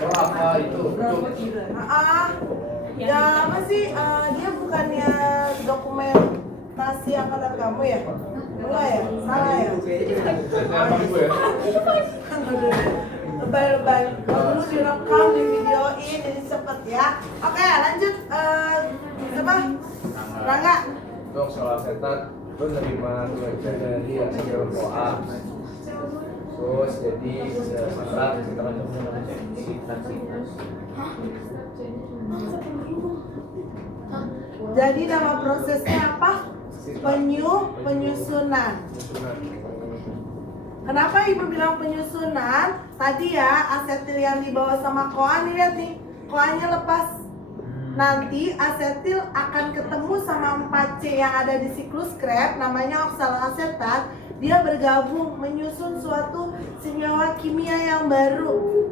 Oh, apa itu? Ya apa sih? Dia bukannya dokumentasi angkatan kamu ya? Enggak ya? Salah ya? Apa gue ya? Lebay-lebay. Dulu direkam, di videoin, jadi cepet ya. Oke, lanjut. Siapa? Rangga. Dok, soal setan, lu nerima tulisan dari hasil doa. Terus jadi setelah kita kan Jadi nama prosesnya apa? Penyusunan. Kenapa ibu bilang penyusunan? Tadi ya asetil yang dibawa sama koa nih, lihat nih, koanya lepas. Nanti asetil akan ketemu sama 4C yang ada di siklus Krebs, namanya oksaloasetat. Dia bergabung menyusun suatu senyawa kimia yang baru,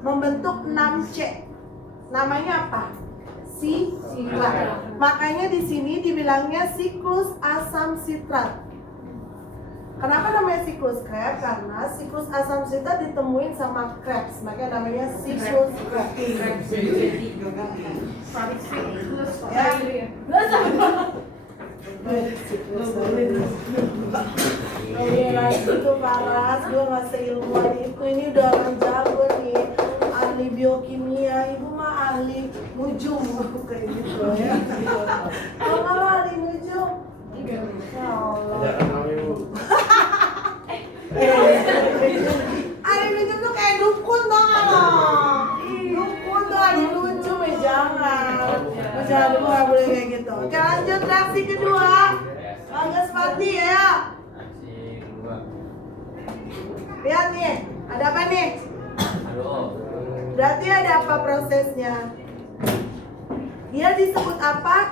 membentuk 6C. Namanya apa? Sitrat. Makanya di sini dibilangnya siklus asam sitrat. Kenapa namanya siklus Krebs? Karena siklus asam sitrat ditemuin sama Krebs, makanya namanya siklus Krebs. Ya. Itu paras, gue nggak seilmuan itu. Ini udah orang jago nih, ahli biokimia. Ibu mah ahli nujum kayak gitu ya. Kalau nggak ahli nujum, ya Allah. Ahli nujum tuh kayak dukun dong lo. Dukun tuh ahli nujum ya jangan. Jangan, ibu nggak boleh kayak gitu. Oke, lanjut reaksi kedua. Bagas Fadli ya. Lihat nih, ada apa nih? Berarti ada apa prosesnya? Dia disebut apa?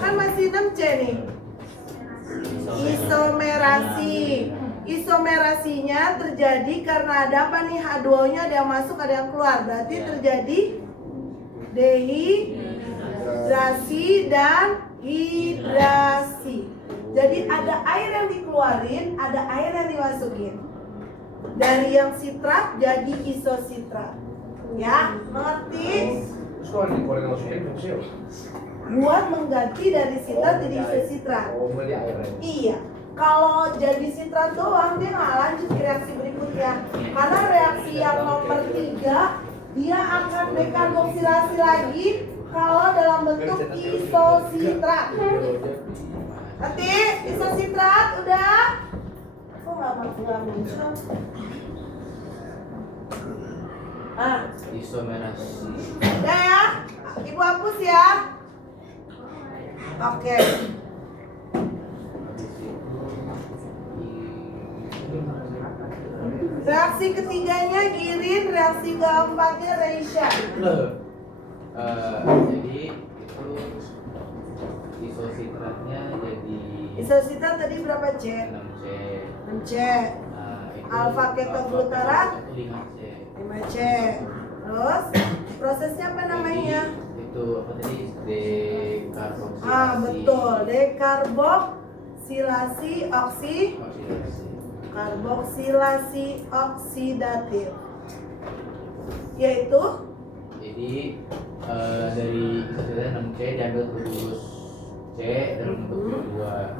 Kan masih 6C nih. Isomerasi. Isomerasinya terjadi karena ada apa nih? H2O-nya ada yang masuk, ada yang keluar. Berarti terjadi dehidrasi dan hidrasi. Jadi ada air yang dikeluarin, ada air yang dimasukin. Dari yang sitrat jadi isositrat. Ya, mengerti? Terus kalau digoreng langsung infeksi? Buat mengganti dari sitrat jadi isositrat. Iya. Kalau jadi sitrat doang dia nggak lanjut ke reaksi berikutnya. Karena reaksi yang nomor 3 dia akan dekarboksilasi lagi kalau dalam bentuk isositrat. Nanti isositrat udah? Kok nggak muncul? Isomerasi. Udah ya? Ibu hapus ya. Oke. Reaksi ketiganya Girin, reaksi keempatnya Reisha. Jadi itu isositratnya jadi Isositrat tadi berapa C? 6C. 6C. Alfa ketoglutarat 5C. 5C. Terus prosesnya apa namanya? Itu apa tadi? Dekarboksilasi. Betul, dekarboksilasi Oksidasi. karboksilasi oksidatif. Yaitu Jadi dari isositrat 6C diambil terus C dalam bentuk dua.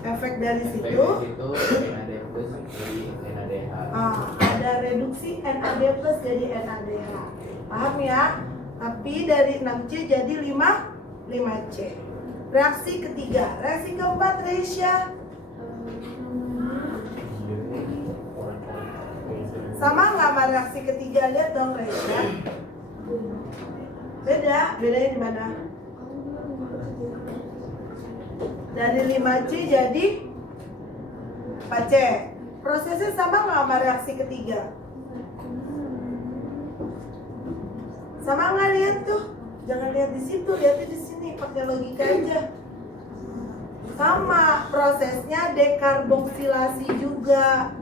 efek dari Efek situ. dari situ NAD plus jadi NADH. Ada reduksi NAD plus jadi NADH. Paham ya? Tapi dari 6C jadi 5C. Reaksi ketiga, reaksi keempat Reisha. Sama nggak sama reaksi ketiga? Lihat dong Reisha. Bedanya di mana? Dari 5C jadi 4C. Prosesnya sama nggak sama reaksi ketiga? Sama nggak? Lihat tuh, jangan lihat di situ, lihatnya di sini, pakai logika aja. Sama, prosesnya dekarboksilasi juga.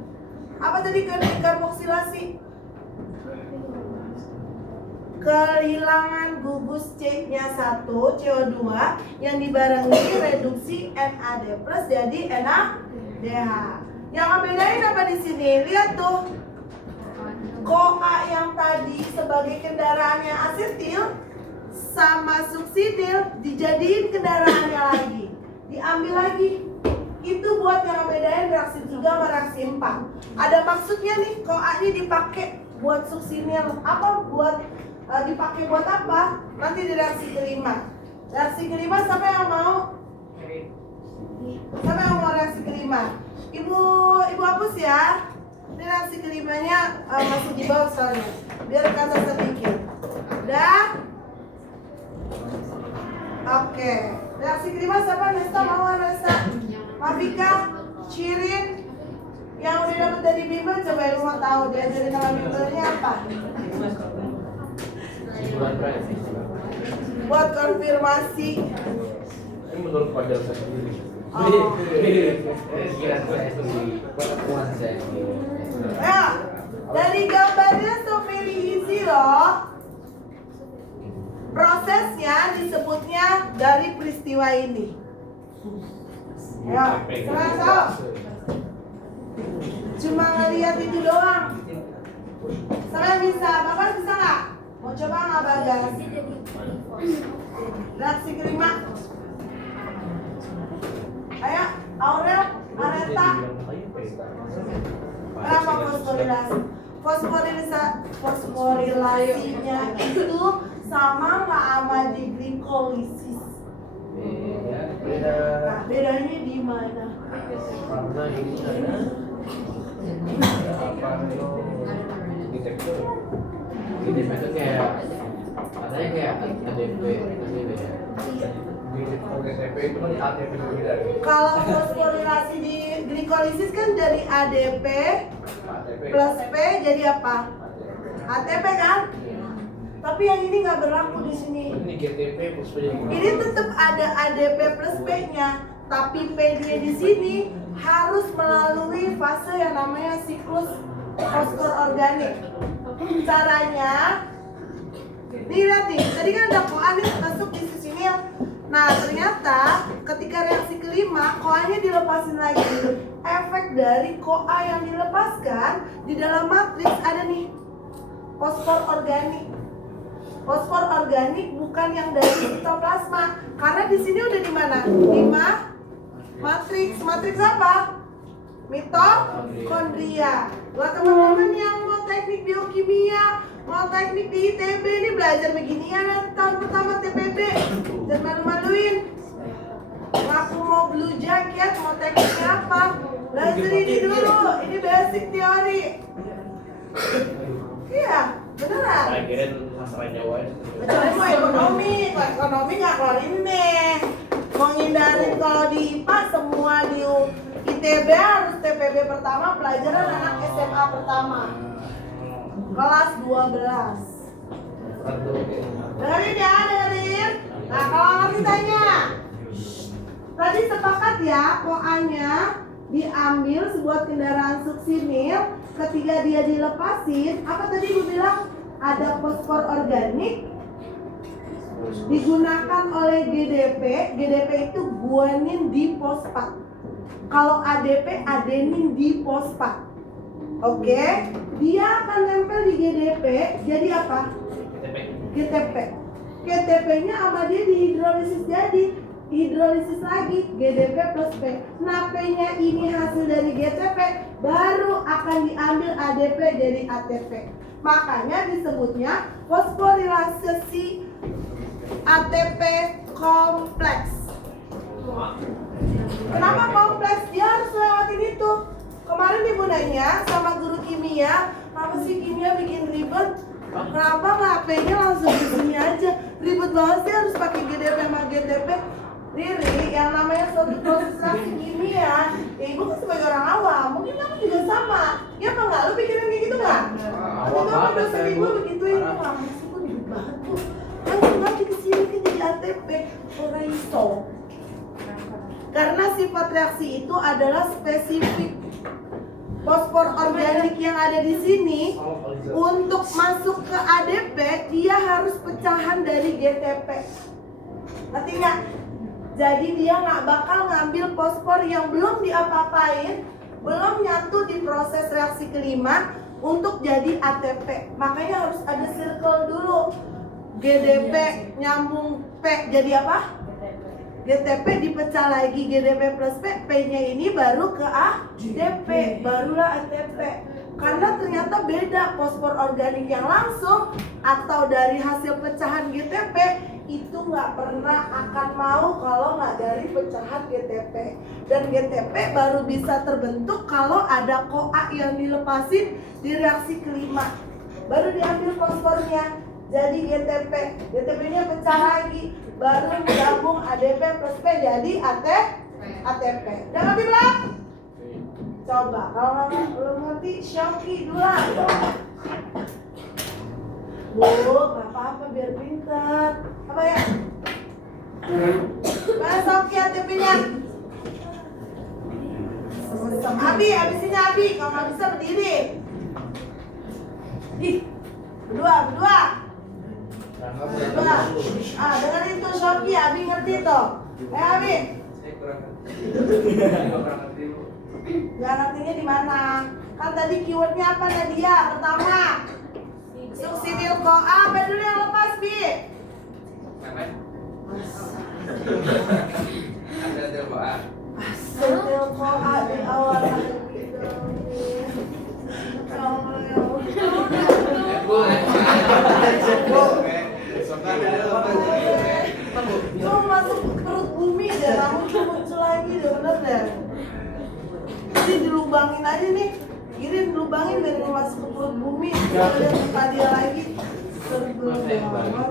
Apa tadi kan dekarboksilasi? Kehilangan gugus C-nya 1, CO2 yang dibarengi reduksi NAD plus jadi NADH. Yang ngebedain apa di sini? Lihat tuh. CoA sebagai kendaraannya asetil sama suksidil dijadiin kendaraannya lagi, diambil lagi. Itu buat yang bedain reaksi 3 sama reaksi 4. Ada maksudnya nih, CoA ini dipakai buat suksinil, apa buat dipakai buat apa? Nanti di reaksi kelima. Reaksi kelima siapa yang mau? Siapa yang mau reaksi kelima? Ibu hapus ya. Ini reaksi kelimanya masih di bawah soalnya. Biar kata sedikit. Udah? Oke. Reaksi kelima siapa? Nesta mau Nesta? Mafika? Shirin? Yang udah dapat dari bimbel coba yang mau tahu dia dari dalam bimbelnya apa? Buat konfirmasi. Ini menurut pelajaran saya sendiri. Oh. Pikiran saya sendiri, pengetahuan saya sendiri. Ya, dari gambarnya so very easy loh. Prosesnya disebutnya dari peristiwa ini. Ya, serasa. Cuma ngeliat itu doang. Saya bisa, Bapak bisa nggak? Mau coba nggak Bagas? Reaksi kelima. Ayo, Aurel, Areta. Kenapa fosforilasi? Fosforilasinya itu sama nggak sama di glikolisis? Beda. Nah, bedanya di mana? Karena ini ada apa itu detektor. Ini itu kayak katanya kayak ADP ya. Di OGTP itu kan ATP berbeda. Kalau fosforilasi di glikolisis kan dari ADP ATP. plus P jadi apa? ATP kan? Tapi yang ini nggak berlaku di sini. Ini GTP plus P. Ini tetap ada ADP plus P-nya, tapi P-nya di sini harus melalui fase yang namanya siklus fosfor organik. Caranya, nih lihat nih, tadi kan ada CoA nih masuk di sini. Nah ternyata ketika reaksi kelima, CoA-nya dilepasin lagi. Efek dari CoA yang dilepaskan di dalam matriks ada nih fosfor organik. Fosfor organik bukan yang dari sitoplasma, karena di sini udah di mana? Di matriks. Matriks apa? Mitokondria. Buat teman-teman yang mau teknik biokimia, mau teknik di ITB ini belajar beginian nanti tahun pertama TPB. Dan malu-maluin. Aku mau blue jacket, mau tekniknya apa? Belajar ini dulu. Ini basic teori. Iya, beneran. Saya kira masalah Jawa itu. Kecuali mau ekonomi nggak keluar ini. Mau ngindarin kalau di IPA semua di ITB harus TPB pertama, pelajaran anak SMA pertama. Kelas 12. Dengerin ya, dengerin. Nah, kalau ngerti tanya. Tadi sepakat ya, CoA-nya diambil sebuah kendaraan suksinil. Ketika dia dilepasin, apa tadi gue bilang? Ada fosfor organik digunakan oleh GDP. GDP itu guanin difosfat. Kalau ADP adenin difosfat. Oke, dia akan nempel di GDP. Jadi apa? GTP. GTP-nya sama dia dihidrolisis jadi hidrolisis lagi GDP plus P. Nah, P-nya ini hasil dari GTP, baru akan diambil ADP jadi ATP. Makanya disebutnya fosforilasi ATP kompleks. Kenapa kompleks? Dia harus lewatin itu. Kemarin ibu nanya sama guru kimia, kenapa sih kimia bikin ribet? Kenapa nggak P-nya langsung di sini aja? Ribet banget sih harus pakai GDP sama GTP. Riri, yang namanya suatu proses reaksi kimia, ya ibu kan sebagai orang awam, mungkin kamu juga sama. Ya apa nggak? Lu pikirin kayak gitu nggak? Itu apa dosen ibu begituin? Wah, masih gue ribet banget tuh. Kan nanti kesini kan jadi ATP, orang iso. Karena sifat reaksi itu adalah spesifik. Fosfor organik yang ada di sini untuk masuk ke ADP dia harus pecahan dari GTP. Ngerti nggak? Jadi dia nggak bakal ngambil fosfor yang belum diapa-apain, belum nyatu di proses reaksi kelima, untuk jadi ATP. Makanya harus ada circle dulu. GDP nyambung P jadi apa? GTP dipecah lagi GDP plus P, P-nya ini baru ke ADP, barulah ATP. Karena ternyata beda fosfor organik yang langsung atau dari hasil pecahan GTP itu nggak pernah akan mau kalau nggak dari pecahan GTP. Dan GTP baru bisa terbentuk kalau ada CoA yang dilepasin di reaksi kelima. Baru diambil fosfornya, jadi GTP. GTP-nya pecah lagi, baru gabung ADP plus P jadi ATP. Udah ngerti belum? Coba, kalau belum ngerti, Syauki dulu. Bu, gak apa-apa biar pintar. Apa ya? Mana Syauki ATP-nya? Abi, abisin Abi. Kalau nggak bisa berdiri. Ih, berdua. Dengerin tuh Syauki, Abi ngerti tuh. Abi. Saya kurang ngerti Bu. Gak ngertinya di mana? Kan tadi keywordnya apa Nadia? Pertama, suksidil CoA. Apa dulu yang lepas Bi? Asetil CoA. Suksidil CoA di awal. Cuma masuk ke perut bumi deh, rambutnya muncul lagi deh, bener deh. Jadi dilubangin aja nih, gini dilubangin biar nggak masuk ke perut bumi. Kita lihat muka dia lagi. Seru banget.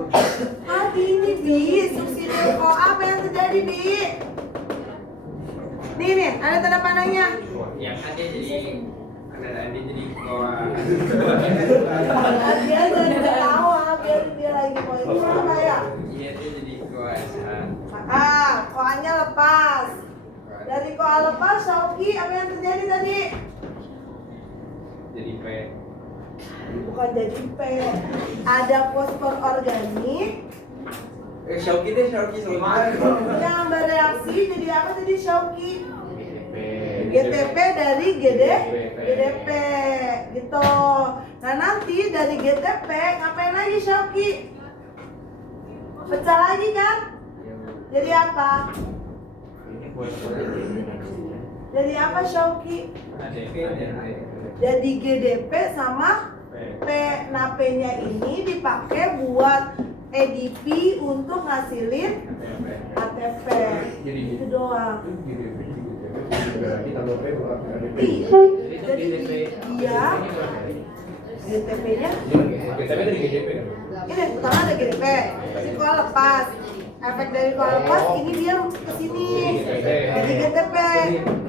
Tadi ini Bi, subsidi CoA apa yang terjadi Bi? Nih, ada tanda panahnya. Yang kan dia jadi kendaraan dia jadi CoA. Dia jadi ketawa, biar dia lagi mau itu apa ya? Iya dia jadi CoA SH. CoA-nya lepas. Dari CoA lepas, Syauki, apa yang terjadi tadi? Jadi P. Bukan jadi P. Ada fosfor organik Syauki sama yang bereaksi jadi apa tadi Syauki? GTP. GTP dari GDP gitu. Nah nanti dari GTP ngapain lagi Syauki? Pecah lagi kan? Jadi apa? Ini buat Jadi apa Syauki? ADP. Jadi GDP sama P. Nah P-nya ini dipakai buat ADP untuk ngasilin ATP. Jadi Itu doang. kita lupa Iya. Jadi dia GTP-nya tapi dari GDP kan? ini pertama ada GDP. Si CoA lepas. Efek dari CoA lepas ini dia ke sini. Jadi GTP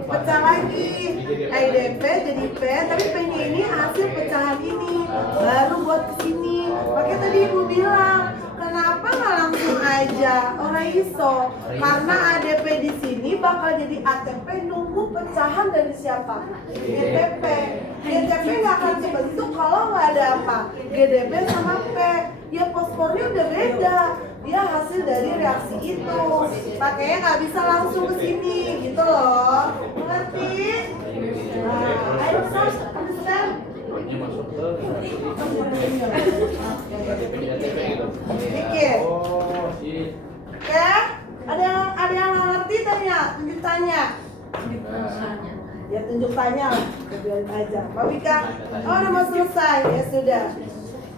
pecah lagi. ADP jadi P, tapi P-nya ini hasil pecahan ini baru buat ke sini. Makanya tadi Ibu bilang, kenapa nggak langsung aja orang iso? Karena ADP di sini bakal jadi ATP nunggu pecahan dari siapa? GTP. GTP nggak akan terbentuk kalau nggak ada apa? GDP sama P. Ya fosfornya udah beda. Dia hasil dari reaksi itu. Makanya nggak bisa langsung ke sini, gitu loh. Mengerti? Nah, ayo understand? ini masuk ke Pikir. Oh, si Oke? Ada yang nggak ngerti tanya? Tunjuk tanya. Ya tunjuk tanya lah. Biarin aja. Pak Wika? Oh udah mau selesai. Ya sudah.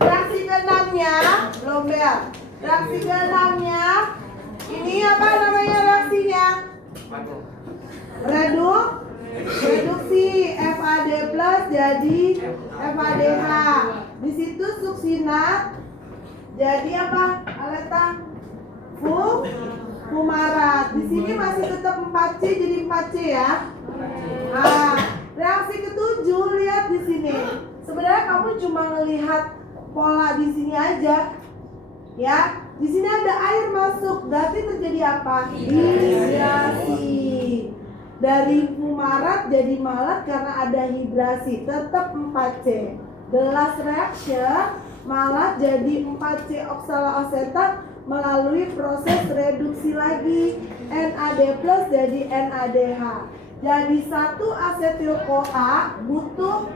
Reaksi keenamnya belum ya? Reaksi keenamnya ini apa namanya reaksinya? Reduksi FAD plus jadi FADH. Di situ suksinat jadi apa? Aleta? Fumarat. Di sini masih tetap 4C jadi 4C ya. Nah, reaksi ketujuh lihat di sini. Sebenarnya kamu cuma melihat pola di sini aja. Ya, di sini ada air masuk, berarti terjadi apa? Hidrasi. Dari fumarat jadi malat karena ada hidrasi, tetap 4C. The last reaction, malat jadi 4C oksaloasetat melalui proses reduksi lagi. NAD plus jadi NADH. Jadi 1 asetil CoA butuh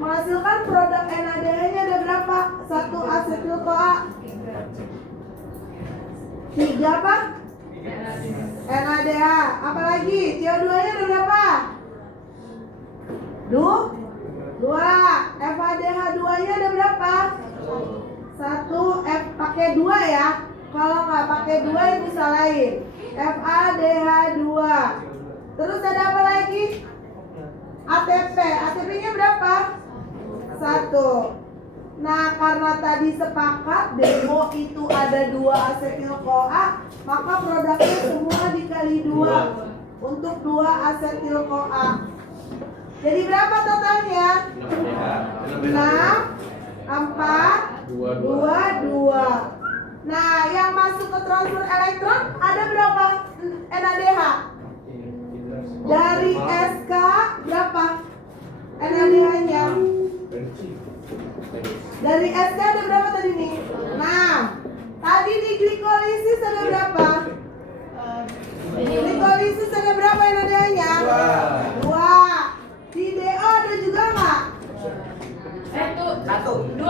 Menghasilkan produk NADH-nya ada berapa? 1 asetil-CoA. 3 apa? NADH. Apalagi? CO2-nya ada berapa? 2. FADH2-nya ada berapa? 1. Pakai 2 ya. Kalau nggak pakai 2 itu salahin. FADH2. Terus ada apa lagi? ATP. ATP-nya berapa? 1. Nah, karena tadi sepakat demo itu ada 2 asetil-CoA, maka produknya semua dikali 2 untuk 2 asetil-CoA. Jadi berapa totalnya? 6, 4, 2. Nah, yang masuk ke transfer elektron ada berapa NADH? Dari SK berapa NADH-nya? Dari SK ada berapa tadi nih? 6. Tadi di glikolisis ada berapa? Glikolisis ada berapa NADH-nya? 2. Di DO ada juga nggak? 2.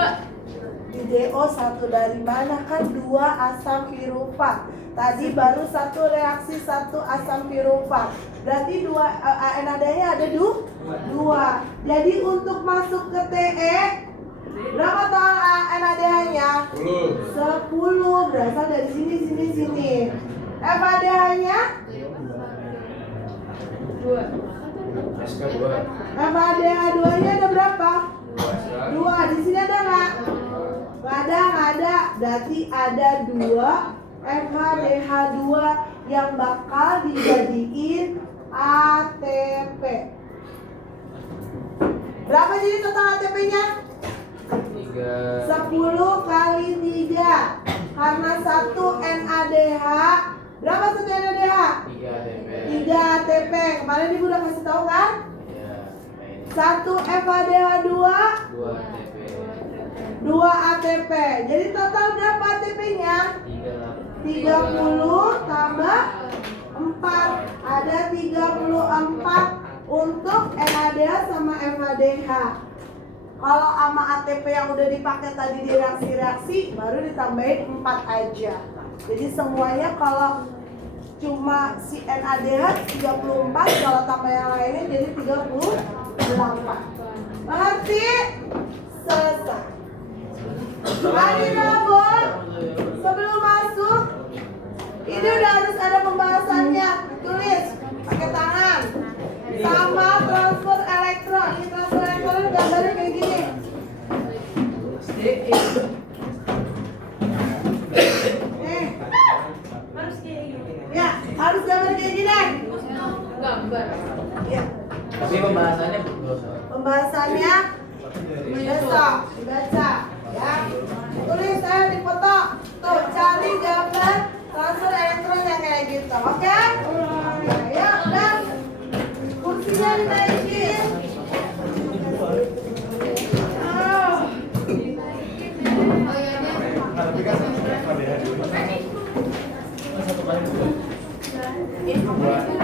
Di DO 1 dari mana? Kan 2 asam pirufat. Tadi baru 1 reaksi 1 asam pirufat. Berarti 2 NADH-nya ada 2. Jadi untuk masuk ke TE berapa total NADH-nya? 10. Berasal dari sini. FADH-nya? 2. FADH2-nya ada berapa? 2. Di sini ada nggak? Nggak ada. Berarti ada 2 FADH2 yang bakal dijadiin ATP. Berapa jadi total ATP-nya? 10 kali 3. Karena 1 NADH. Berapa 1 NADH? 3 ATP. Kemarin ibu udah kasih tahu kan? 1 FADH2, 2 ATP. Jadi total berapa ATP-nya? 30 tambah 4. Ada 34 untuk NADH sama FADH. Kalau sama ATP yang udah dipakai tadi di reaksi-reaksi baru ditambahin 4 aja. Jadi semuanya kalau cuma si NADH 34, kalau tambah yang lainnya jadi 38. Mengerti? Selesai. Mari Nabor, sebelum masuk ini udah harus ada pembahasannya. Tulis pakai tangan. Sama transfer elektron. Ini transfer elektron gambarnya kayak gini. Ya, harus gambar kayak gini. Gambar. Ya. Tapi pembahasannya belum. Pembahasannya besok dibaca ya. Tulis saya di foto. Tuh, cari gambar transfer elektron yang kayak gitu. Oke? Ayo, dan kursinya dinaikin. Ini